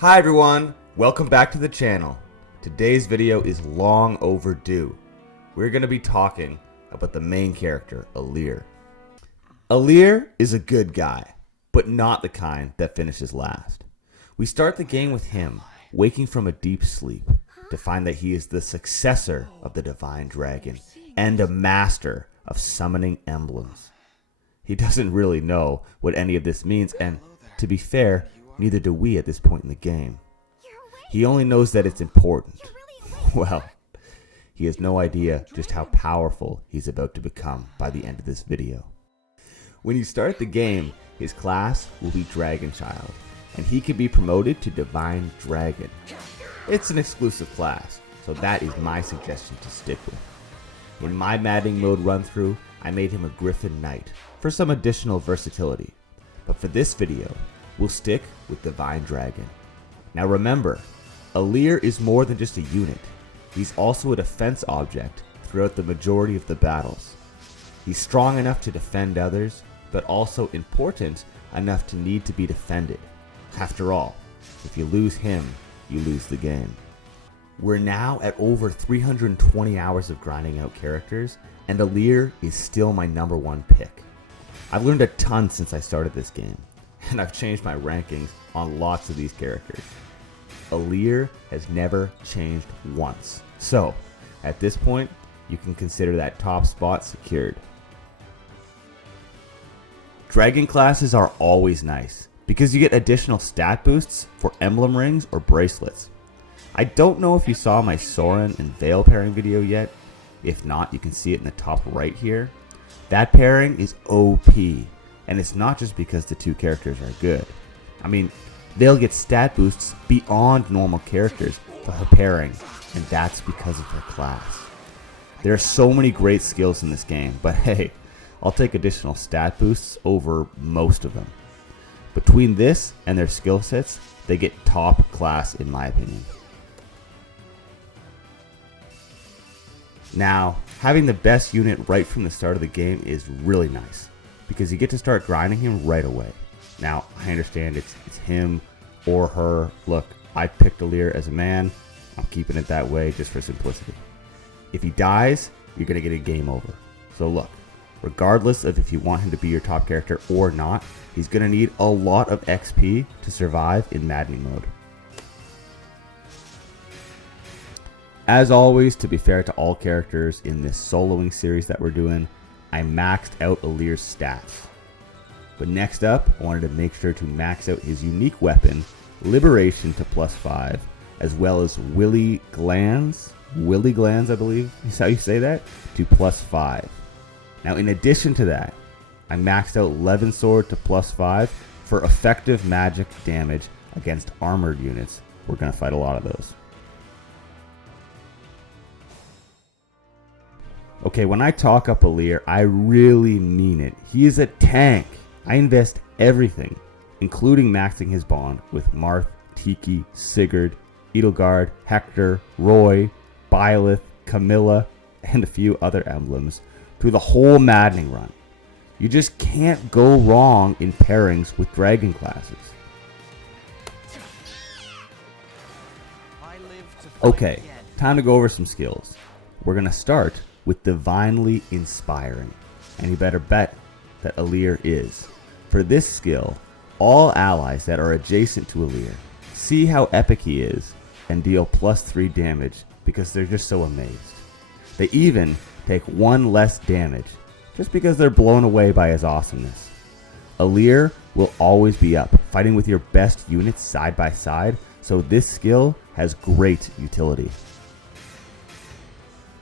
Hi everyone, welcome back to the channel. Today's video is long overdue. We're going to be talking about the main character, Alear. Alear is a good guy, but not the kind that finishes last. We start the game with him waking from a deep sleep to find that he is the successor of the Divine Dragon and a master of summoning emblems. He doesn't really know what any of this means, and to be fair, neither do we at this point in the game. He only knows that it's important. Well, he has no idea just how powerful he's about to become by the end of this video. When you start the game, his class will be Dragon Child, and he can be promoted to Divine Dragon. It's an exclusive class, so that is my suggestion to stick with. In my Maddening mode run through, I made him a Griffin Knight for some additional versatility, but for this video, we'll stick with Divine Dragon. Now remember, Alear is more than just a unit. He's also a defense object throughout the majority of the battles. He's strong enough to defend others, but also important enough to need to be defended. After all, if you lose him, you lose the game. We're now at over 320 hours of grinding out characters, and Alear is still my #1 pick. I've learned a ton since I started this game, and I've changed my rankings on lots of these characters. Alear has never changed once. So, at this point, you can consider that top spot secured. Dragon classes are always nice, because you get additional stat boosts for emblem rings or bracelets. I don't know if you saw my Soren and Veil pairing video yet. If not, you can see it in the top right here. That pairing is OP. And it's not just because the two characters are good. I mean, they'll get stat boosts beyond normal characters for her pairing, and that's because of her class. There are so many great skills in this game, but hey, I'll take additional stat boosts over most of them. Between this and their skill sets, they get top class in my opinion. Now, having the best unit right from the start of the game is really nice, because you get to start grinding him right away. Now, I understand it's him or her. Look, I picked Alear as a man. I'm keeping it that way just for simplicity. If he dies, you're going to get a game over. So look, regardless of if you want him to be your top character or not, he's going to need a lot of XP to survive in Maddening mode. As always, to be fair to all characters in this soloing series that we're doing, I maxed out Alear's stats. But next up, I wanted to make sure to max out his unique weapon, Liberation, to +5, as well as Willy Glands, I believe is how you say that, to +5. Now in addition to that, I maxed out Levin Sword to +5 for effective magic damage against armored units. We're going to fight a lot of those. Okay, when I talk up Alear, I really mean it. He is a tank. I invest everything, including maxing his bond with Marth, Tiki, Sigurd, Edelgard, Hector, Roy, Byleth, Camilla, and a few other emblems through the whole Maddening run. You just can't go wrong in pairings with dragon classes. Okay, time to go over some skills. We're going to start with Divinely Inspiring, and you better bet that Alear is. For this skill, all allies that are adjacent to Alear see how epic he is and deal +3 damage because they're just so amazed. They even take 1 less damage just because they're blown away by his awesomeness. Alear will always be up, fighting with your best units side by side, so this skill has great utility.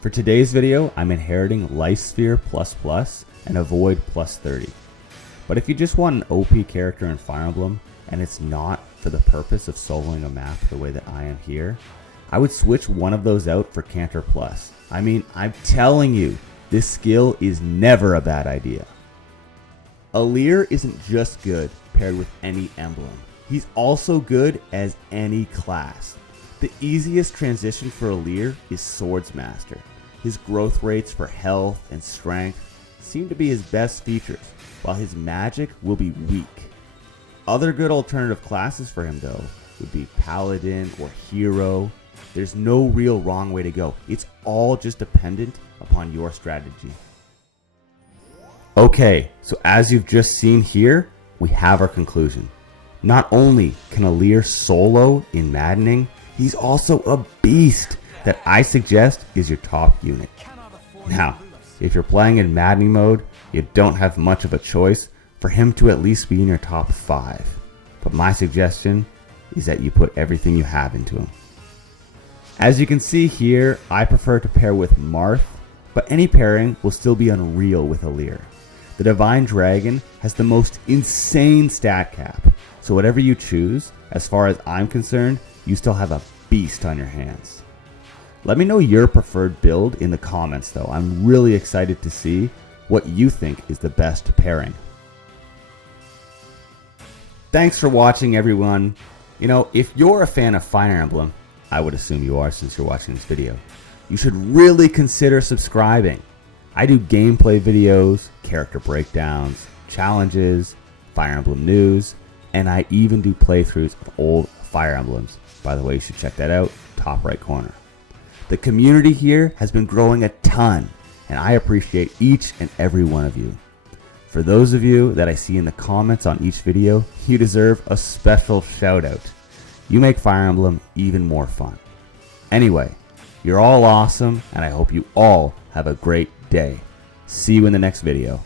For today's video, I'm inheriting Life Sphere ++ and Avoid +30. But if you just want an OP character in Fire Emblem, and it's not for the purpose of soloing a map the way that I am here, I would switch one of those out for Cantor Plus. I mean, I'm telling you, this skill is never a bad idea. Alear isn't just good paired with any emblem. He's also good as any class. The easiest transition for Alear is Swordsmaster. His growth rates for health and strength seem to be his best features, while his magic will be weak. Other good alternative classes for him though would be paladin or hero. There's no real wrong way to go. It's all just dependent upon your strategy. Okay, so as you've just seen here, we have our conclusion. Not only can Alear solo in Maddening, he's also a beast that I suggest is your top unit. Now, if you're playing in Maddening mode, you don't have much of a choice for him to at least be in your top 5. But my suggestion is that you put everything you have into him. As you can see here, I prefer to pair with Marth, but any pairing will still be unreal with Alear. The Divine Dragon has the most insane stat cap, so whatever you choose, as far as I'm concerned, you still have a beast on your hands. Let me know your preferred build in the comments though. I'm really excited to see what you think is the best pairing. Thanks for watching, everyone. You know, if you're a fan of Fire Emblem, I would assume you are since you're watching this video, you should really consider subscribing. I do gameplay videos, character breakdowns, challenges, Fire Emblem news, and I even do playthroughs of old Fire Emblems. By the way, you should check that out, top right corner. The community here has been growing a ton, and I appreciate each and every one of you. For those of you that I see in the comments on each video, you deserve a special shout out. You make Fire Emblem even more fun. Anyway, you're all awesome, and I hope you all have a great day. See you in the next video.